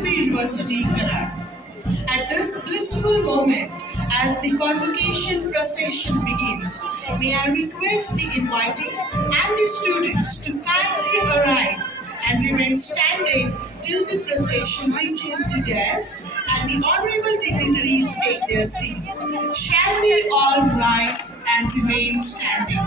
Pratibha University, Karad. At this blissful moment, as the convocation procession begins, may I request the invitees and the students to kindly arise and remain standing till the procession reaches the dais and the honorable dignitaries take their seats. Shall we all rise and remain standing?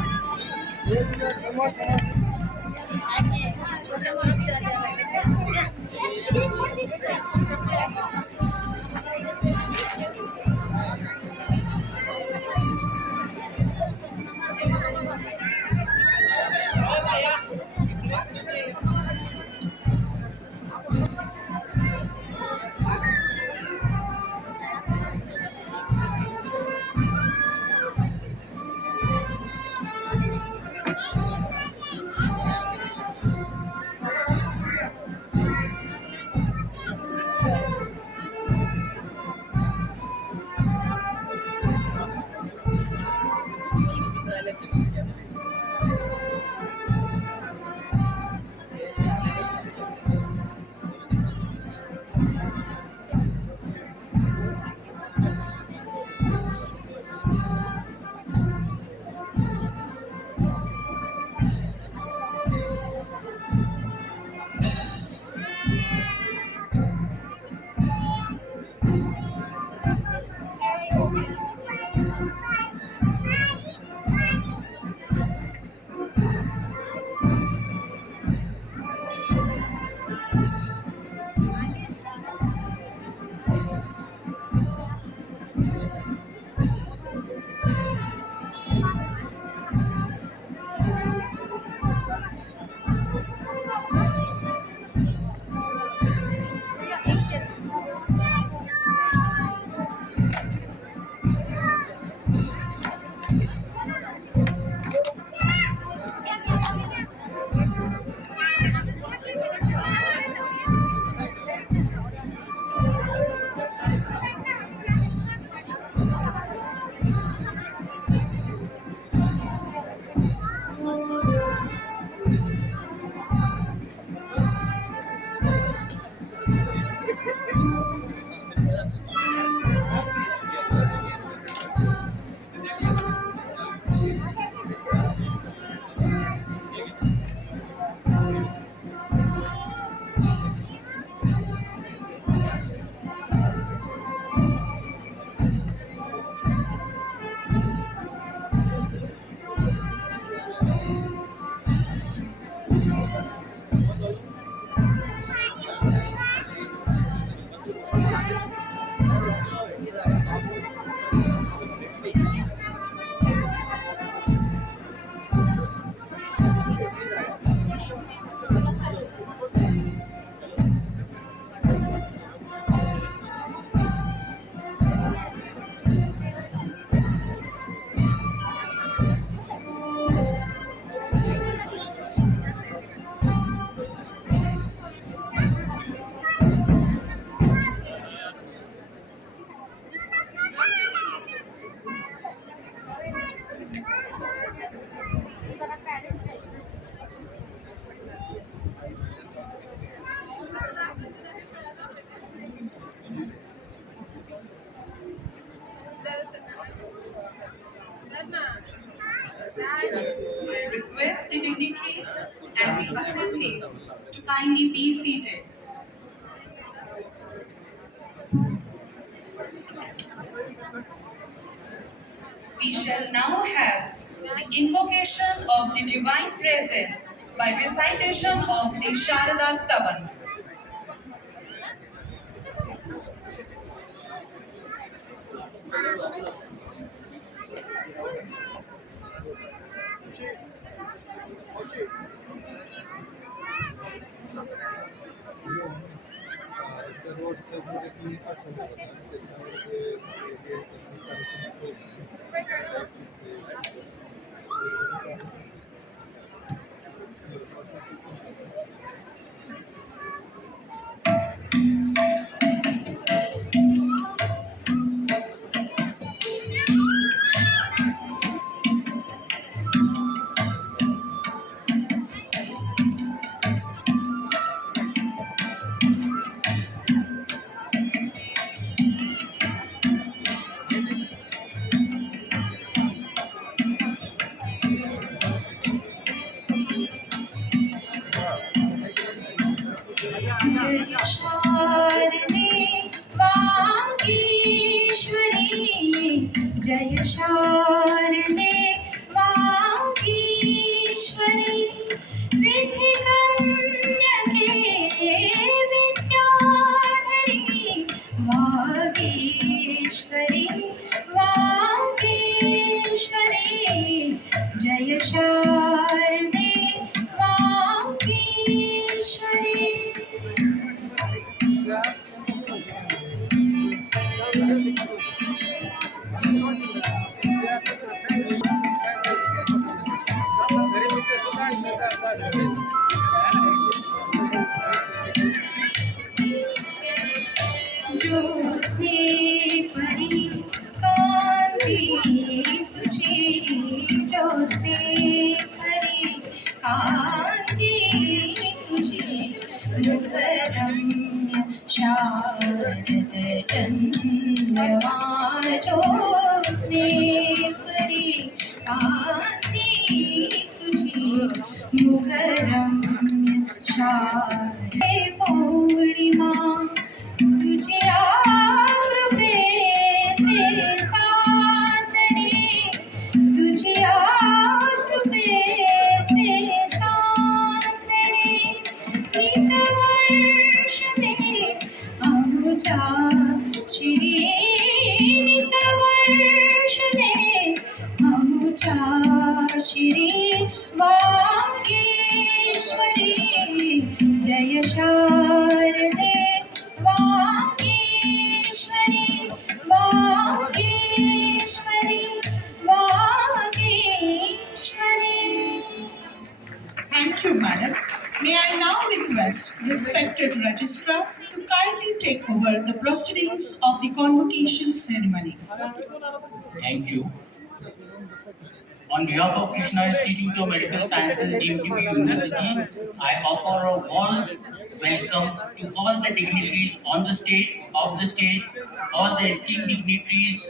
I request the dignitaries and the assembly to kindly be seated. We shall now have the invocation of the divine presence by recitation of the Sharada Stavan. शारदे वागीश्वरी जय शारदे वागीश्वरी विधिकन्यके विद्याधरी वागीश्वरी वागीश्वरी जय शारदे वागीश्वरी ज्योत्स्ने परी कांती तुझी ज्योत्स्ने परी कांती तुझी मुखरम्य शारद चंद्रमा ज्योत्स्ने परी कांती तुझी मुखरम्य शारद पूर्णिमा तुझ्या कृपेचे चांदणे तुझ्या कृपेचे चांदणे नितवर्ष दे आमच्या श्री नितवर्ष दे आमच्या श्री वागीश्वरी जय शारदे Vagishwari Vagishwari Vagishwari Thank you, madam. May I now request respected registrar to kindly take over the proceedings of the convocation ceremony. Thank you. On behalf of Krishna Institute of Medical Sciences deemed to be university, I offer a warm welcome to all the dignitaries on the stage, off the stage, all the esteemed dignitaries,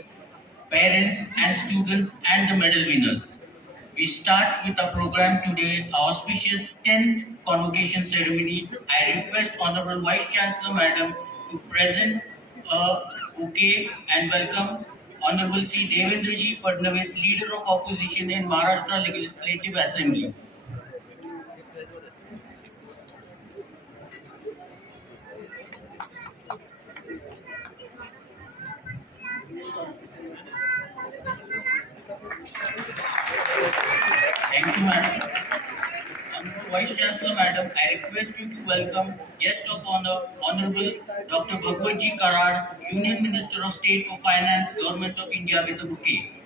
parents and students and the medal winners. We start with our program today, our auspicious 10th convocation ceremony. I request Honorable Vice Chancellor Madam to present a bouquet and welcome Honorable C. Devendraji Fadnavis, Leader of Opposition in Maharashtra Legislative Assembly. Thank you, Madam. Honorable Vice Chancellor Madam, I request you to welcome guest of honor, Honorable Dr. Bhagwatji Karad, Union Minister of State for Finance, Government of India with a bouquet.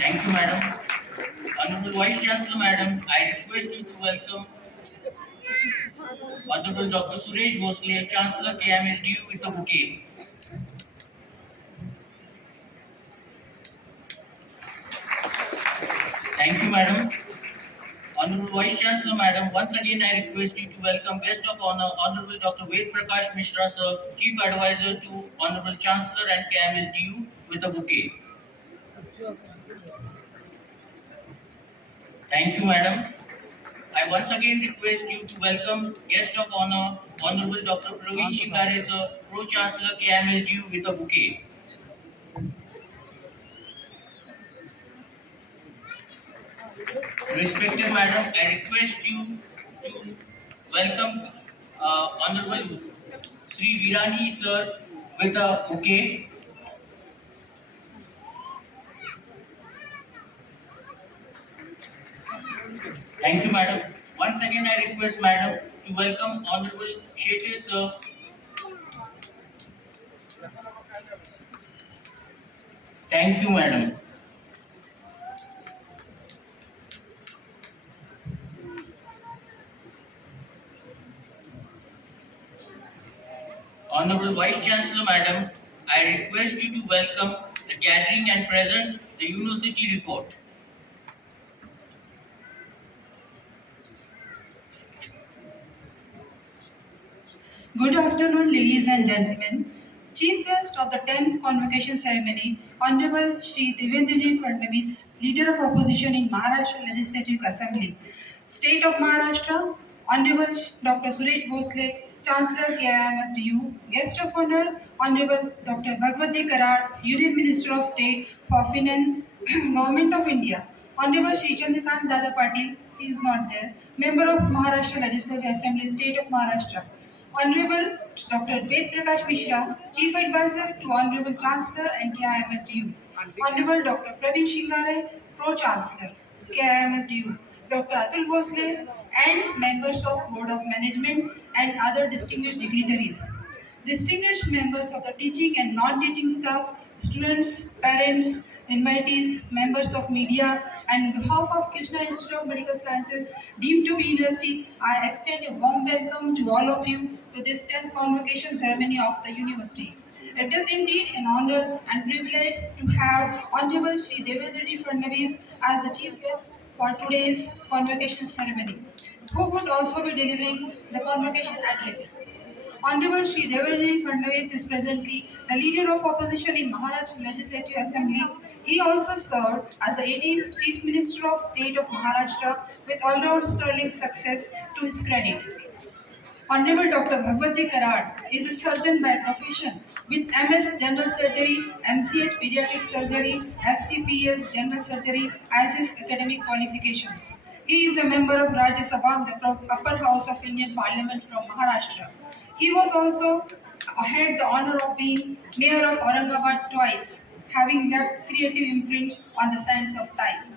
Thank you, Madam. Honorable Vice Chancellor Madam, I request you to welcome Honorable Dr. Suresh Bhosle, Chancellor KMSDU with a bouquet. Thank you, Madam. Honorable Vice Chancellor Madam, once again I request you to welcome guest of honor, Honorable Dr. Ved Prakash Mishra Sir, Chief Advisor to Honorable Chancellor and KMSDU with a bouquet. Thank you, Madam. I once again request you to welcome guest of honor, Honorable Dr. Praveen Shikare Sir, Pro Chancellor KMSDU with a bouquet. Respected Madam, I request you to welcome Honorable Sri Virani Sir with a bouquet. Thank you, Madam. Once again, I request Madam to welcome Honorable Shete Sir. Thank you, Madam. Honorable Vice Chancellor Madam, I request you to welcome the gathering and present the university report. Good afternoon, ladies and gentlemen. Chief guest of the 10th convocation ceremony, Honorable Shri Devendraji Fadnavis, Leader of Opposition in Maharashtra Legislative Assembly, State of Maharashtra, Honorable Dr. Suresh Bhosle, Chancellor KIMSDU, Guest of Honor, Honorable Dr. Bhagwati Karad, Union Minister of State for Finance, Government of India, Honorable Shri Chandrakant Dada Patil, he is not there, Member of Maharashtra Legislative Assembly, State of Maharashtra, Honorable Dr. Ved Prakash Mishra, Chief Advisor to Honorable Chancellor and KIMSDU. Honorable Dr. Praveen Shingare, Pro Chancellor, KIMSDU. Dr. Atul Bhosle and members of Board of Management and other distinguished dignitaries. Distinguished members of the teaching and non-teaching staff, students, parents, invitees, members of media, and on behalf of Krishna Institute of Medical Sciences, deemed to be university, I extend a warm welcome to all of you to this 10th convocation ceremony of the university. It is indeed an honor and privilege to have Honorable Shri Devendraji Fadnavis as the chief guest for today's convocation ceremony, who would also be delivering the convocation address. Honorable Shri Devendraji Fadnavis is presently the Leader of Opposition in Maharashtra Legislative Assembly. He also served as the 18th Chief Minister of State of Maharashtra with all-round sterling success to his credit. Honorable Dr. Bhagwati Karad is a surgeon by profession with MS General Surgery, MCH Pediatric Surgery, FCPS General Surgery as his academic qualifications. He is a member of Rajya Sabha, the upper house of Indian Parliament from Maharashtra. He was also had the honor of being mayor of Aurangabad twice, having left creative imprints on the sands of time.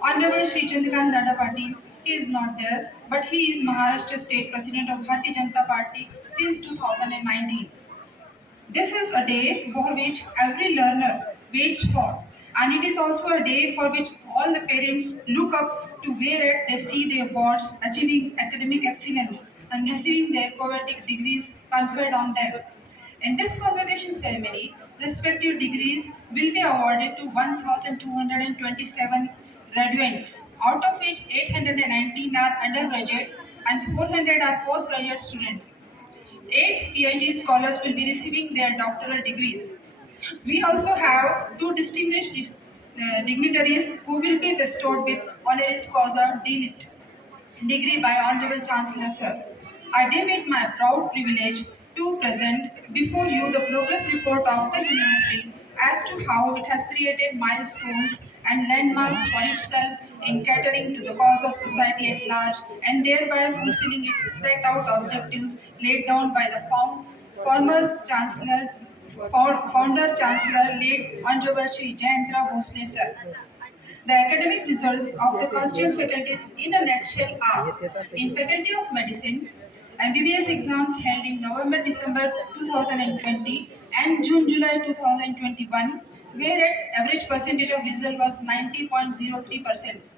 Honorable Shri Chandrakant Dada Patil, he is not there, but he is Maharashtra State President of Bharatiya Janata Party since 2019. This is a day for which every learner waits for, and it is also a day for which all the parents look up to where they see their boys achieving academic excellence and receiving their coveted degrees conferred on them. In this convocation ceremony, respective degrees will be awarded to 1,227 graduates, out of which 819 are undergraduate and 400 are postgraduate students. 8 PhD scholars will be receiving their doctoral degrees. We also have two distinguished dignitaries who will be bestowed with honoris causa D.Litt. degree by Honorable Chancellor Sir. I deem it my proud privilege to present before you the progress report of the university as to how it has created milestones and landmarks for itself in catering to the cause of society at large and thereby fulfilling its set out objectives laid down by the former Chancellor, founder Chancellor late Honorable Shri Jayendra Bhosle Sir. The academic results of the constituent faculties in a nutshell are: in Faculty of Medicine, MBBS exams held in November-December 2020 and June-July 2021, where average percentage of result was 90.03%.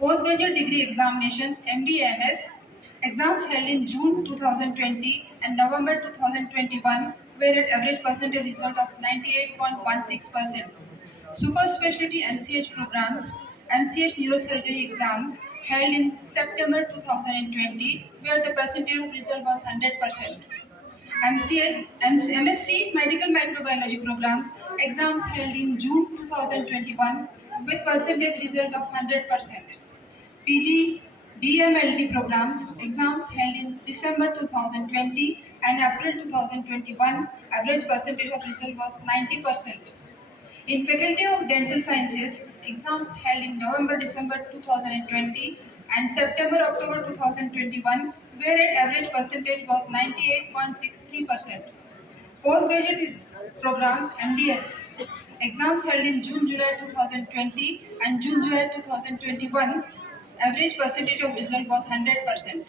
Postgraduate degree examination (MD/MS) exams held in June 2020 and November 2021, where average percentage result of 98.16%. Super specialty MCH programs, MCH neurosurgery exams held in September 2020, where the percentage of result was 100%. MSc medical microbiology programs exams held in June 2021 with percentage result of 100%. PG DMLT programs exams held in December 2020 and April 2021, average percentage of result was 90%. In Faculty of Dental Sciences, exams held in November-December 2020 and September-October 2021, where average percentage was 98.63%. Postgraduate programs (MDS) exams held in June-July 2020 and June-July 2021, average percentage of result was 100%.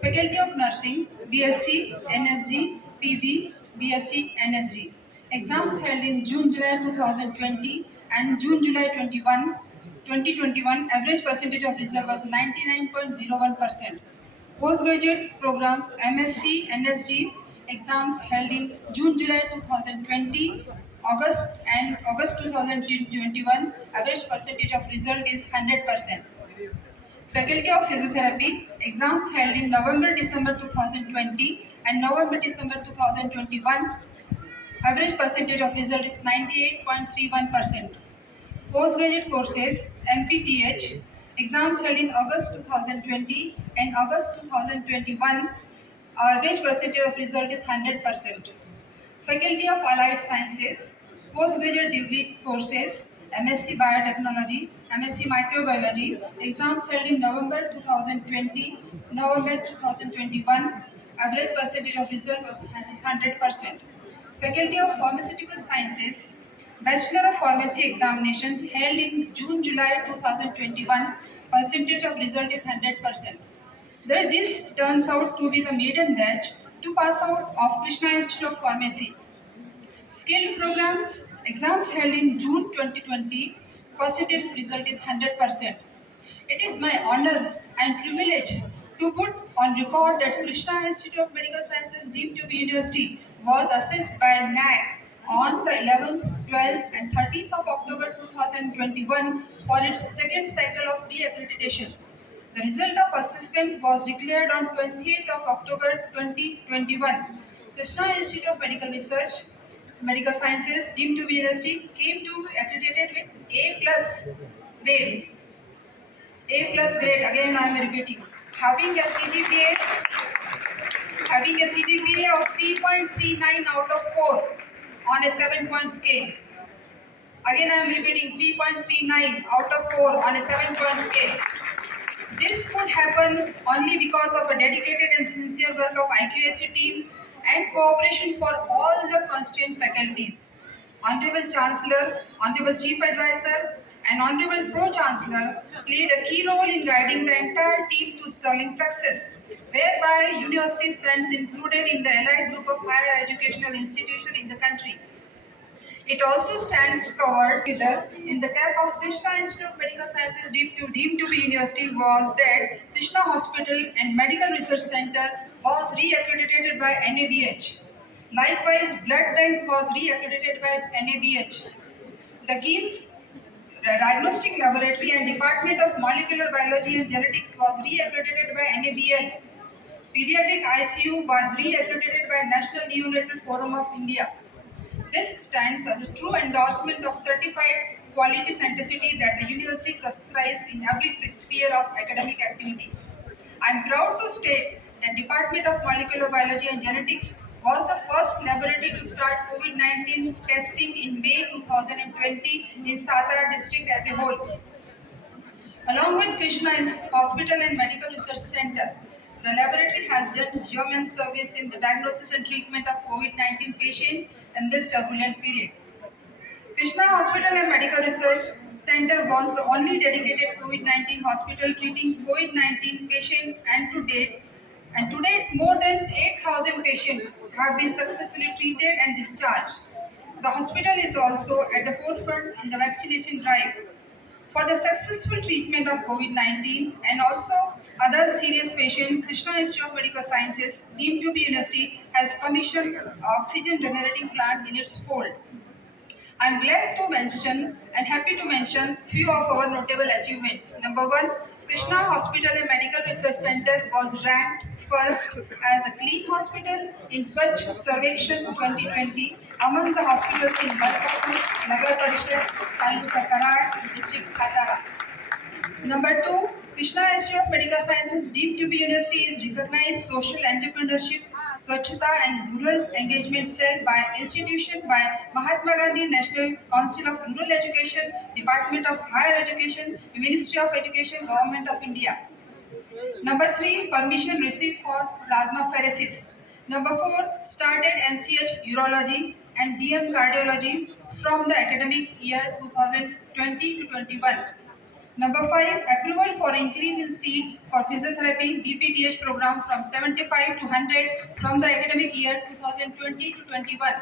Faculty of Nursing, BSc, NSG, PB, BSc, NSG. Exams held in June-July 2020 and June-July 2021, average percentage of result was 99.01%. Postgraduate programs MSc, NSG, exams held in June-July 2020, August 2021, average percentage of result is 100%. Faculty of Physiotherapy, exams held in November-December 2020 and November-December 2021, Average percentage of result is 98.31%. Postgraduate courses MPTH exams held in August 2020 and August 2021. Average percentage of result is 100%. Faculty of Allied Sciences, postgraduate degree courses, MSc Biotechnology, MSc Microbiology, exams held in November 2020, November 2021, average percentage of result was 100%. Faculty of Pharmaceutical Sciences, Bachelor of Pharmacy examination held in June-July 2021, percentage of result is 100%. This turns out to be the maiden batch to pass out of Krishna Institute of Pharmacy. Skilled programs exams held in June 2020, percentage result is 100%. It is my honor and privilege to put on record that Krishna Institute of Medical Sciences deemed to be university was assessed by NAC on the 11th, 12th and 13th of October 2021 for its second cycle of re-accreditation. The result of assessment was declared on 28th of October 2021. Krishna Institute of Medical Research, Medical Sciences deemed to be university came to be accredited with A plus grade. A plus grade, again I am repeating. Having a CGPA of 3.39 out of 4 on a 7-point scale. Again I am repeating 3.39 out of 4 on a 7-point scale. This could happen only because of a dedicated and sincere work of IQAC team and cooperation for all the constituent faculties. Honorable Chancellor, Honorable Chief Advisor and Honorable Pro-Chancellor played a key role in guiding the entire team to sterling success, whereby university stands included in the allied group of higher educational institutions in the country. It also stands covered with in the cap of Krishna Institute of Medical Sciences deemed to be university was that Krishna Hospital and Medical Research Center was re-accredited by NABH. Likewise, Blood Bank was re-accredited by NABH. The KIMS Diagnostic Laboratory and Department of Molecular Biology and Genetics was re-accredited by NABL. Pediatric ICU was re-accredited by National Neonatal Forum of India. This stands as a true endorsement of certified quality centricity that the university subscribes in every sphere of academic activity. I am proud to state that Department of Molecular Biology and Genetics was the first laboratory to start COVID-19 testing in May 2020 in Satara district as a whole. Along with Krishna's Hospital and Medical Research Center, the laboratory has done human service in the diagnosis and treatment of COVID-19 patients in this turbulent period. Krishna Hospital and Medical Research Center was the only dedicated COVID-19 hospital treating COVID-19 patients and to date, more than 8,000 patients have been successfully treated and discharged. The hospital is also at the forefront in the vaccination drive. For the successful treatment of COVID-19 and also other serious patients, Krishna Institute of Medical Sciences, deemed to be university, has commissioned oxygen generating plant in its fold. I am glad to mention and happy to mention few of our notable achievements. Number one, Krishna Hospital and Medical Research Center was ranked first as a clean hospital in Swachh Sarvekshan 2020 among the hospitals in Balkapur, Nagar Parishad, Taluka Karad, district Satara. Number two, Krishna Institute of Medical Sciences deemed to be university is recognized social entrepreneurship, Swachhata and rural engagement cell by institution by Mahatma Gandhi National Council of Rural Education, Department of Higher Education, Ministry of Education, Government of India. Number three, permission received for plasmapheresis. Number four, started MCH Urology and DM Cardiology from the academic year 2020 to 21. Number 5, approval for increase in seats for physiotherapy BPTH program from 75 to 100 from the academic year 2020 to 21.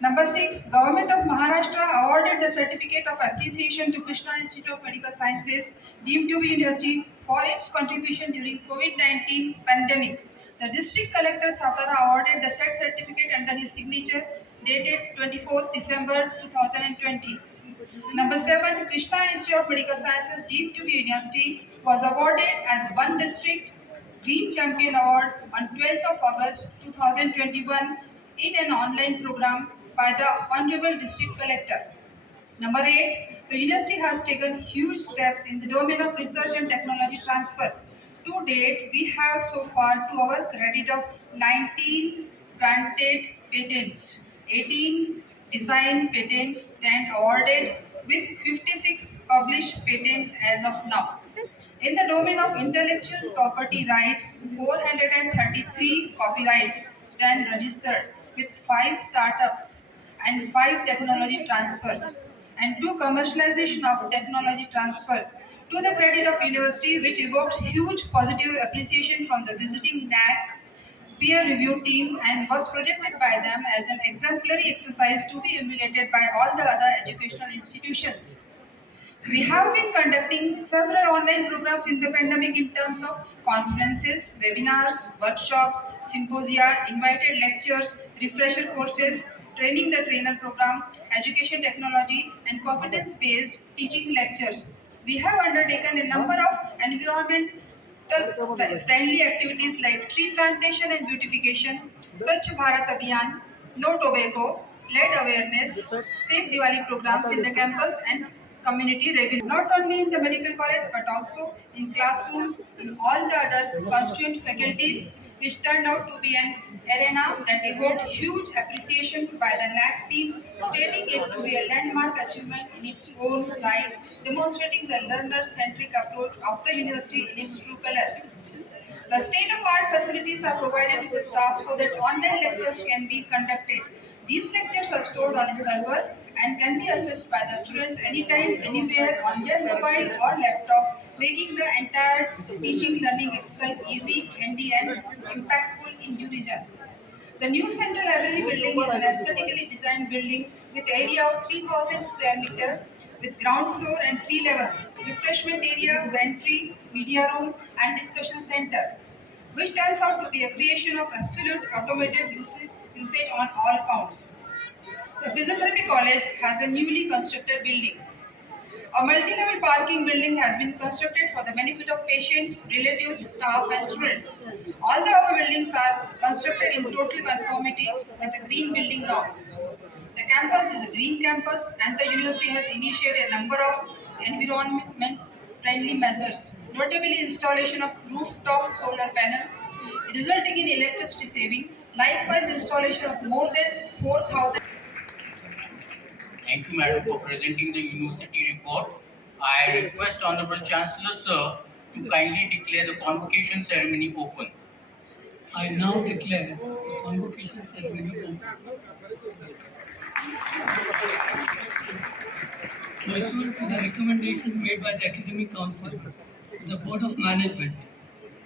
Number 6, Government of Maharashtra awarded the certificate of appreciation to Krishna Institute of Medical Sciences deemed to be university for its contribution during COVID-19 pandemic. The District Collector Satara awarded the said certificate under his signature dated 24th December 2020. Number 7, Krishna Institute of Medical Sciences deemed to be university was awarded as One District Green Champion Award on 12th of August 2021 in an online program by the Honorable District Collector. Number 8, the university has taken huge steps in the domain of research and technology transfers. To date, we have so far to our credit of 19 granted patents, 18 design patents, 10 awarded, with 56 published patents as of now. In the domain of intellectual property rights, 433 copyrights stand registered with 5 startups and 5 technology transfers and 2 commercialization of technology transfers to the credit of university, which evoked huge positive appreciation from the visiting NAC peer review team and was projected by them as an exemplary exercise to be emulated by all the other educational institutions. We have been conducting several online programs in the pandemic in terms of conferences, webinars, workshops, symposia, invited lectures, refresher courses, training the trainer program, education technology, and competence based teaching lectures. We have undertaken a number of environmental friendly activities like tree plantation and beautification, Swachh Bharat Abhiyan, No Tobacco, lead awareness, safe Diwali programs in the campus and community regularly, not only in the medical college but also in classrooms, in all the other constituent faculties, which turned out to be an arena that evoked huge appreciation by the NAC team, stating it to be a landmark achievement in its own right, demonstrating the learner-centric approach of the university in its true colors. The state-of-art facilities are provided to the staff so that online lectures can be conducted. These lectures are stored on a server and can be accessed by the students anytime, anywhere on their mobile or laptop, making the entire teaching learning exercise easy, handy, and impactful in division. The new central library building is an aesthetically designed building with area of 3,000 square meter with ground floor and 3 levels, refreshment area, pantry, media room, and discussion center, which turns out to be a creation of absolute automated usage on all counts. The Physiotherapy College has a newly constructed building. A multi-level parking building has been constructed for the benefit of patients, relatives, staff, and students. All the other buildings are constructed in total conformity with the green building norms. The campus is a green campus, and the university has initiated a number of environment-friendly measures, notably installation of rooftop solar panels, resulting in electricity saving. Likewise, installation of more than 4,000. Thank you, Madam, for presenting the university report. I request Honorable Chancellor, Sir, to kindly declare the convocation ceremony open. I now declare the convocation ceremony open. Pursuant to the recommendation made by the Academic Council to the Board of Management,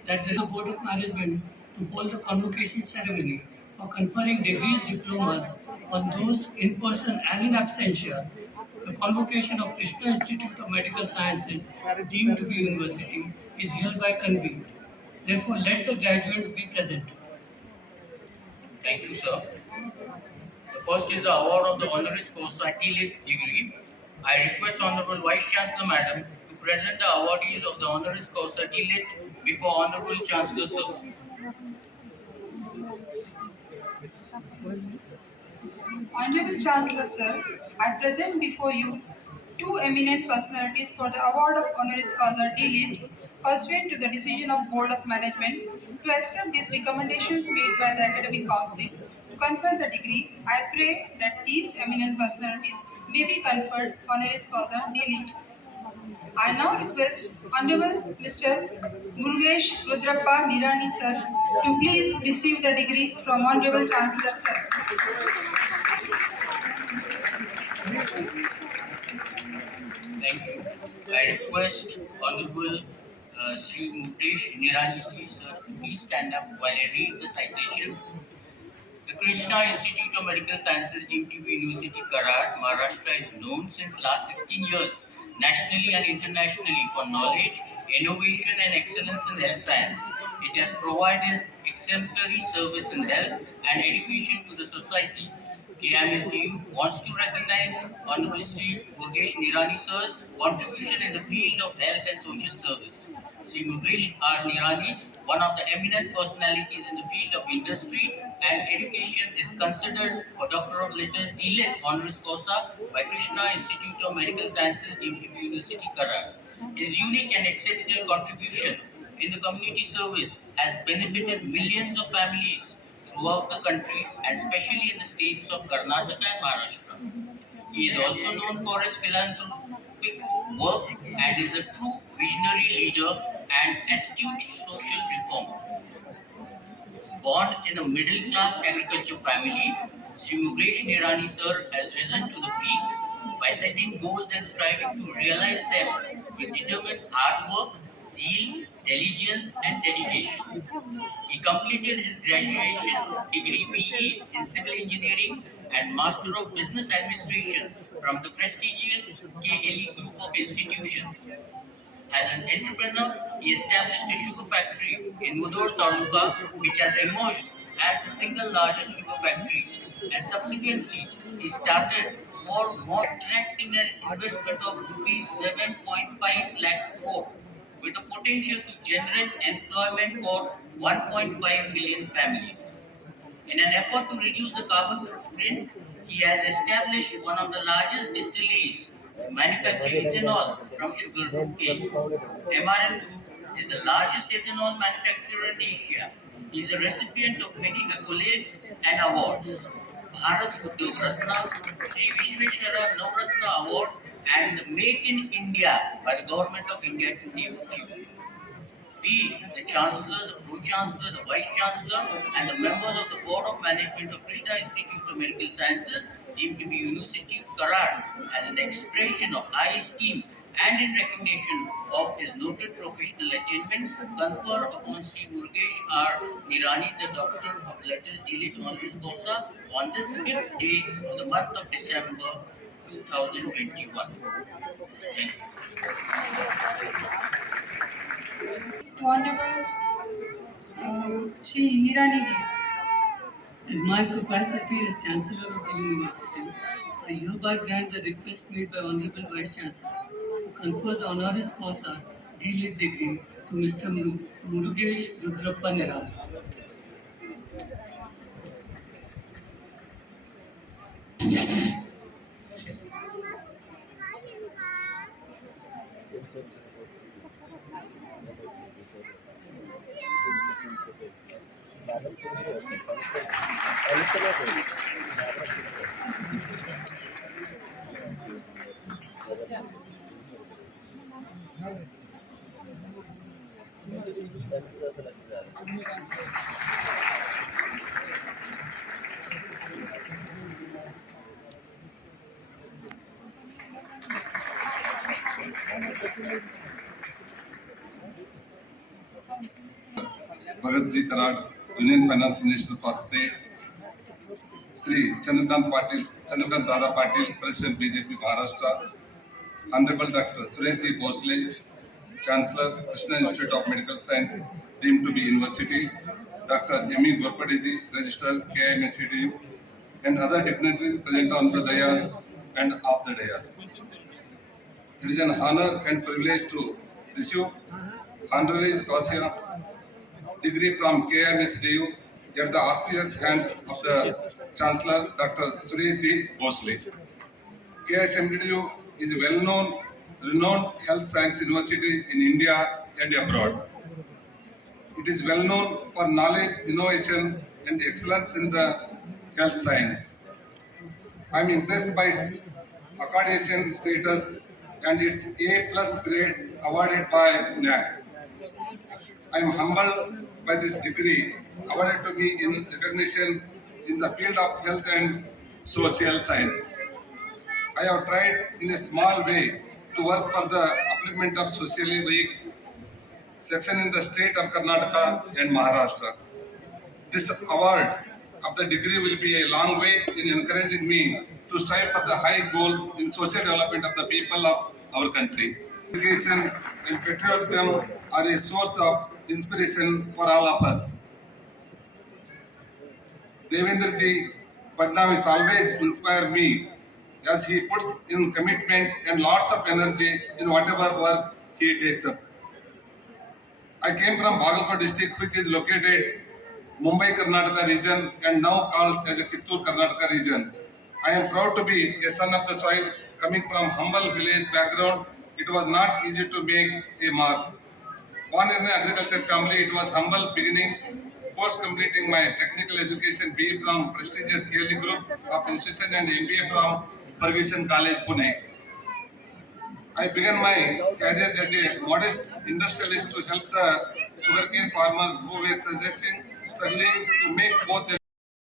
that the Board of Management to hold the convocation ceremony for conferring degrees diplomas on those in person and in absentia, the convocation of Krishna Institute of Medical Sciences deemed to be university is hereby convened. Therefore, let the graduates be present. Thank you, sir. The first is the award of the honoris causa TLIT degree. I request Honorable Vice Chancellor, Madam, to present the awardees of the honoris causa TLIT before Honorable Chancellor, Sir. Honorable Chancellor, Sir, I present before you two eminent personalities for the award of honoris causa DLIT pursuant to the decision of Board of Management to accept these recommendations made by the Academic Council to confer the degree. I pray that these eminent personalities may be conferred honoris causa DLIT. I now request Honorable Mr. Murugesh Rudrappa Nirani, Sir, to please receive the degree from Honorable Chancellor, Sir. Thank you. I request Honorable Sri Mukesh Nirani, sir, to please stand up while I read the citation. The Krishna Institute of Medical Sciences deemed to be University Karad, Maharashtra is known since last 16 years, nationally and internationally for knowledge, innovation and excellence in health science. It has provided exemplary service in health and education to the society. KIMSDU wants to recognize Honorable Sri Mukesh Nirani sir's contribution in the field of health and social service. Sri Mukesh R. Nirani, one of the eminent personalities in the field of industry and education, is considered for Doctor of Letters D.Litt honoris causa by Krishna Institute of Medical Sciences, deemed to be University, Karan. His unique and exceptional contribution in the community service has benefited millions of families throughout the country, and especially in the states of Karnataka and Maharashtra. He is also known for his philanthropic work and is a true visionary leader and astute social reformer. Born in a middle-class agriculture family, Sri Mukesh Nirani sir has risen to the peak by setting goals and striving to realize them with determined hard work, zeal, diligence, and dedication. He completed his graduation degree BE in civil engineering and Master of Business Administration from the prestigious KLE Group of Institutions. As an entrepreneur, he established a sugar factory in Mudor Taluka, which has emerged as the single largest sugar factory. And subsequently, he started more attracting an investment of rupees 7.5 lakh crore with a potential to generate employment for 1.5 million families. In an effort to reduce the carbon footprint, he has established one of the largest distilleries to manufacture ethanol from sugar cane. MRN Group is the largest ethanol manufacturer in Asia. He is a recipient of many accolades and awards. Bharat Udyog Ratna, Sri Vishweshwara Navratna Award, and the Make in India by the Government of India, to name a few. We, the Chancellor, the Pro-Chancellor, the Vice-Chancellor, and the members of the Board of Management of Krishna Institute of Medical Sciences, deemed to be University of Karan, as an expression of high esteem and in recognition of his noted professional attainment, confer upon Sri Mukesh R. Nirani, the Doctor of Letters D.Litt honoris causa, on this 5th day of the month of December 2021. Thank you. Honorable Shri Nirani ji. In my capacity as Chancellor of the University, I hereby grant the request made by Honorable Vice Chancellor to confer the honoris causa D.Litt degree to Mr. Murugesh Rudrappa Nirani. Bhagat Ji Karad, Union Finance Minister for State, Sri Chandrakant Dada Patil, President BJP Maharashtra, Honorable Dr. Suresh Ji Bhosle, Chancellor, Krishna Institute of Medical Science, deemed to be University, Dr. M.E. Gorpadeji, Registrar, KIMSCDU, and other dignitaries present on the dais and off the dais. It is an honor and privilege to receive honoris causa degree from KIMSCDU at the auspicious hands of the Chancellor, Dr. Suresh Ji Bhosle. KIMSCDU is a well-known, renowned health science university in India and abroad. It is well known for knowledge, innovation, and excellence in the health science. I am impressed by its accreditation status and its A+ grade awarded by NAC. I am humbled by this degree awarded to me in recognition in the field of health and social science. I have tried in a small way to work for the upliftment of socially weak section in the state of Karnataka and Maharashtra. This award of the degree will be a long way in encouraging me to strive for the high goals in social development of the people of our country. Education and patriotism are a source of inspiration for all of us. Devendra Ji Fadnavis always inspires me as he puts in commitment and lots of energy in whatever work he takes up. I came from Bagalkot district, which is located Mumbai, Karnataka region, and now called as a Kittur, Karnataka region. I am proud to be a son of the soil, coming from humble village background. It was not easy to make a mark. Born in an agriculture family, it was humble beginning. Post completing my technical education, BE from prestigious KLE Group of Institution and MBA from Ferguson College, Pune. I began my career as a modest industrialist to help the sugarcane farmers who were struggling to make both their